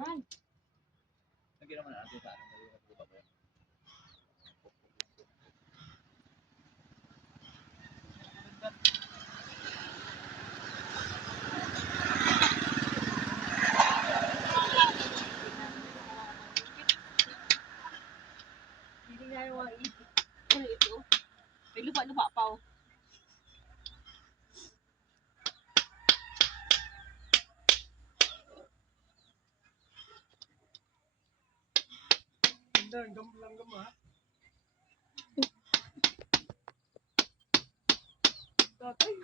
Yan. Lagyan naman natin sa ano, magbubuka mo yan. Hindi nga yung mga isip. Ano ito? May lupa-lupa pa oh. Langgam ha. Tatay.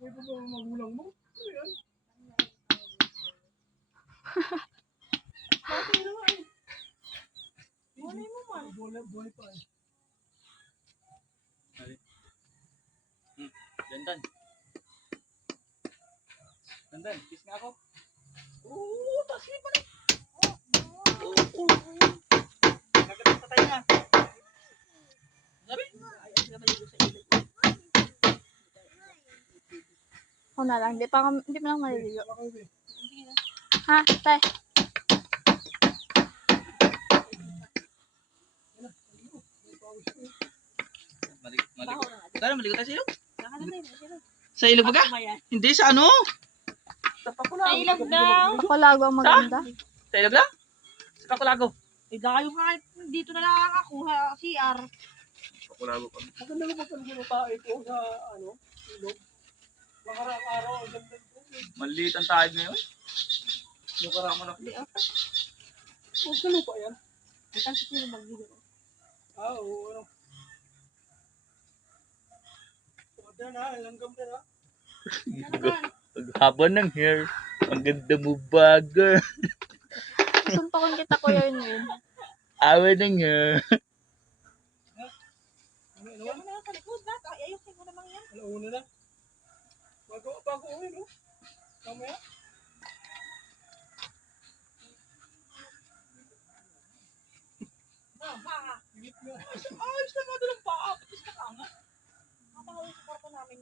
Pwede ba magulang mo? Ano yan? Tatay na nga eh. Buhay mo man. Buhay pa eh. Dandan. Dandan, kiss nga ako. Oo, tasli pa rin. Nagkakit sa tayo na. Sabi? Ako na lang, hindi mo lang maliligo. Ha, tay? Maligo. Sana maligo tayo sa ilog? Sa ilog ba ka? Hindi, sa ano? Sa ilog daw. Ako lago ang maganda. Sa ilog lang? Sa Kakulago. Eh, dahil kahit dito na lang ako, CR. Kakulago pa. Maganda naman pag tayo po sa ano, ilog. Makarang araw, ang ganda po. Maliit ang tayo ngayon. Yung karama na. Huwag sa lupa yan. May kansi sila mag-video. Oo, ano. Wala na, langgam na na. Paghaba ng hair. Ang ganda mo ba, girl? Suntokin kita, Kuya Yun. Awa ng hair. Ano Yan naman? mo na sa likod na. Ayusin ko naman yan. Alauna na. Bago uwi, no? Mamaya. Higit nga. Ayos na nga doon ang paa. Patis ka nga. Nakapangawin sa kwarto namin.